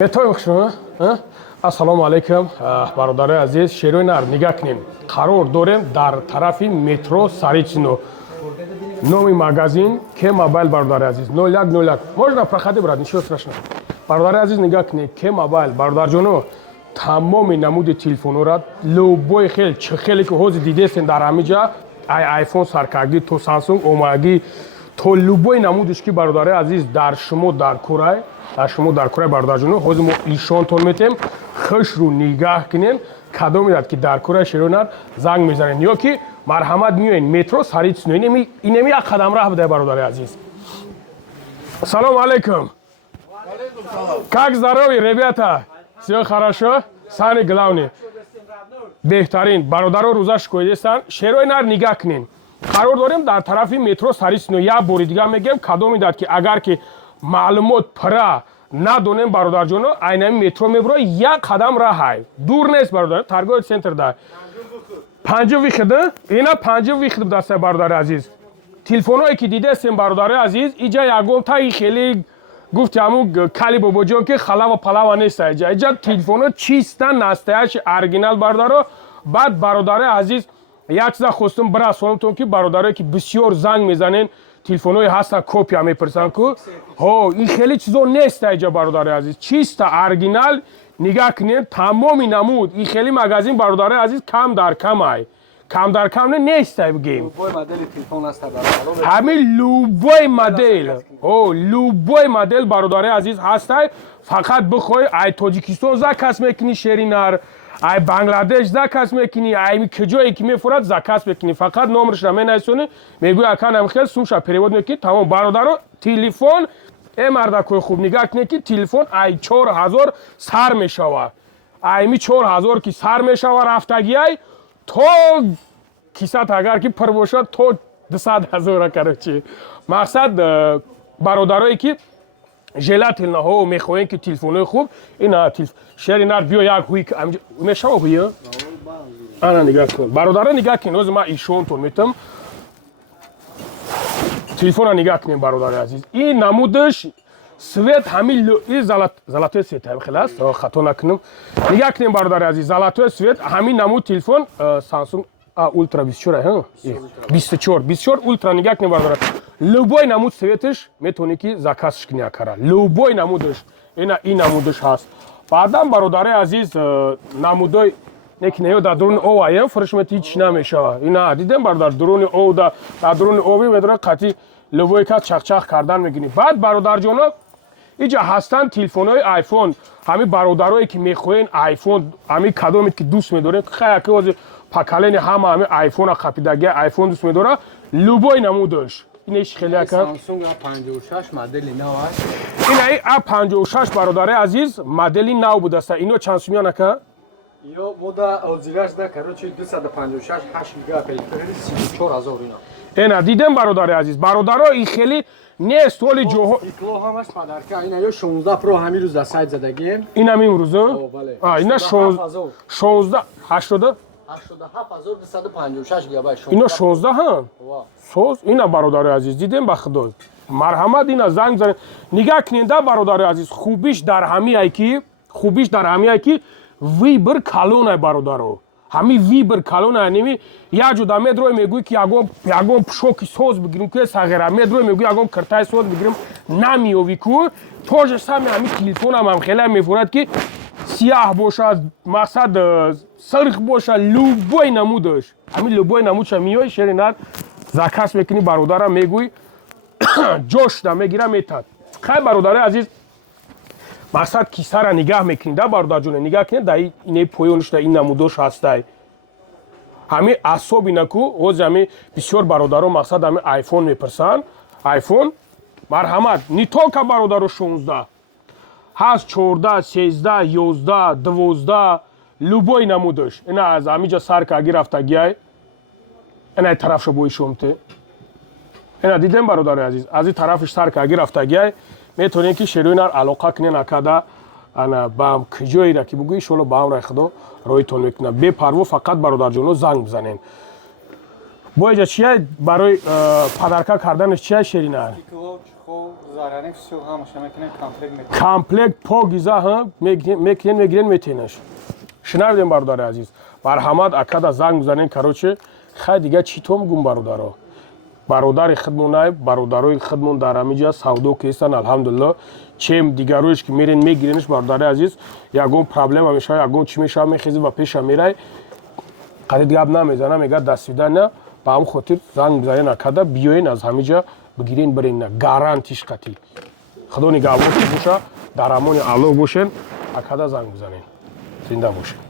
Метоих шума? Ассалому алейкум, бародари азиз, шерои нар нигаҳ кунем. Қарор дорем дар тарафи метро Саричино. Номи магазин Ке Мобайл, бародари азиз, 0101. Можно проходи, брат, ничего страшного. Бародари азиз, нигаҳ кунем. Ке Мобайл, бародарҷоно, тамоми намуди телефонора, любой хел, чӣ хеле ки ҳозир дидестен дар ҳами ҷа, айфон саркарди, то Samsung омаги, то любой намудиш ки бародари азиз дар шумо дар Курай, шумо дар Курай бародарҷоно, ҳозир мо ишонтон метем, хушру нигаҳ кунем, кадом меяд ки дар Курай шеронар занг мезанем, ё ки марҳамат миёен метро Саричино, инеми як қадам раҳ бидай бародари азиз. Салому алейкум. Как здоровье, ребята? Всё хорошо? Сани главный. Беҳтарин. Бародаро рӯза шикоидестан. Шерои нар нигаҳ кунем. Қарор дорем дар тарафи метро Саричино. Як бори дига мегем, кадом меяд ки агар ки маълумот пра надонем бародарҷоно, айнами метро мебуро, як қадам раҳай. Дур нест бародар, торговый центр да. Панҷум вихида? Ина панҷум вихид будастай бародари азиз. Телефоное ки дидестем бародари азиз, иҷа ягон таи хеле гуфти ҳамун Кали бобоҷон ки халава палава нестай. Иҷа телефоно чиста настоящий оригинал бародаро. Баъд бародари азиз, як чиза хостум бирасонтон ки бародарое ки бисёр занг мезанен, телефонои ҳастан копия мепурсанд ку ин хеле чизо нест иҷа бародари азиз, чиста оригинал. Нигаҳ кунед, тамоми намуд ин хеле магазин бародари азиз кам дар камай, кам дар кам нестай бигем. ҳамин любой модел, любой модел бародари азиз ҳастай. Фақат бихои ай Тоҷикистон заказ мекунӣ шеринар, ай Бангладеш заказ мекунӣ, ай киҷое ки мефурад заказ мекунӣ. Фақат номерашро менависонӣ, мегӯи аканам хел сумша перевод мекунӣ, тамом. Бародаро телефон мардакои хуб, нигаҳ кунед ки телефон ай 4000 сар мешавад. Айми 4000 ки сар мешавад рафтагиай, то кисат агар ки пур бошад, то 200,000 карочи. Мақсад бародарое ки желательно мехоҳем ки телефонои хуб, ина шеринар биё як ҳуй мешава ҳуй? Ана нигаҳ кун. Бародаро нигаҳ кун, ҳозир ман ишонтон метам. Телефона нигаҳ кунем бародари азиз. Ин намудаш свет ҳамин золотой свет хелас, хато накунам. Нигаҳ кунем бародари азиз, золотой свет, ҳамин намуд телефон Samsung Ultra 24, 24 Ultra нигаҳ кунем бародари. Любой намуд светаш метавонӣ ки заказш кунӣ акара. Любой намудаш. Ина ин намудаш ҳаст. Баъдан бародари азиз, намудои некинеё дар дуруни об аям фурӯшмати чӣ намешавад. Ина дидем бародар, дуруни об дар дуруни оби медора қати любой кас чахчах кардан мегирӣ. Баъд бародарҷоно, иҷа ҳастанд телефонои iPhone. Ҳамин бародарое ки мехоҳен iPhone, ҳамин кадоме ки дӯст медорем, хая ки ҳозир поколени ҳама ҳамин iPhone қапидагия iPhone дӯст медора, любой намудаш. Инеш хеле ака. Samsung A56 модели нав аст. Ина A56 бародари азиз, модели нав будааст. Ино чанд сумиён ака? Ё мода озираш да, короче 256 8 гигабайт, 34000 ина. Ина дидем бародари азиз, бародаро ин хеле нест ҳоли ҷоҳо. Итло ҳамаш падарка, ина ё 16 Pro ҳамин рӯз дар сайт задагием. Ин ҳамин рӯзо? Бале. Ина 16 80 87256 гигабайт. Ино 16 ҳам? Соз ина бародари азиз, дидем ба худо. Марҳамат ина занг занед. Нигаҳ кунед да бародари азиз, хубиш дар ҳамиае ки вибр калонай бародаро. Ҳамин вибр калонай, неми як ҷода медроем мегӯӣ ки ягон пушоки соз бигирим ки сағира, медроем мегӯӣ ягон киртаи соз бигирим, намеёвӣ ку. тоже сами ҳамин телефонам ҳам хеле мефурад ки сиёҳ бошад, мақсад сирх бошад, любой намудаш. Ҳамин любой намудша миёи шеринар заказ мекунӣ, бародарам мегӯӣ ҷошда мегира метад. хай бародари азиз, мақсад кисара нигаҳ мекунӣ да бародарҷоне, нигаҳ кунед да ине поёнашда ин намудош ҳастай. ҳамин асоб ина ку ҳозир ҳамин бисёр бародаро мақсад ҳамин iPhone мепурсанд. iPhone марҳамат, не только бародаро 16 ҳаст, 14, 13, 11, 12, любой намудаш. Ина аз ҳаминҷа сар карди рафтагиай, ина тарафша боишомте. Ина дидем бародари азиз, аз ин тарафиш сар карди рафтагиай, метавонем ки шероинар алоқа кунен акада ана бам киҷоира ки бугӯ иншолло ба амраи худо роҳитон мекунад. Бепарво фақат бародарҷоно занг бизанен. бояҷа чия барои падарка карданаш чия шерина комплект погиза мегирен метенаш шинавидем бародари азиз марҳамат акада занг бизанен кароче хай дига чӣ том гум бародаро бародари худмонай бародарои худмон дар ҳамиҷа савдо кестан алҳамдулилло чем дигароеш ки мерен мегиренаш бародари азиз ягон проблема мешава ягон чӣ мешава мехези ва пеша мерай қадид гап намезана мега даствидания ба ҳам хотир занг бизанен акада биёен аз ҳамиҷа бигирен бирен гарантиш қатӣ худо нигаҳбонтон боша дар амони аллоҳ бошен акада занг бизанен зинда бошед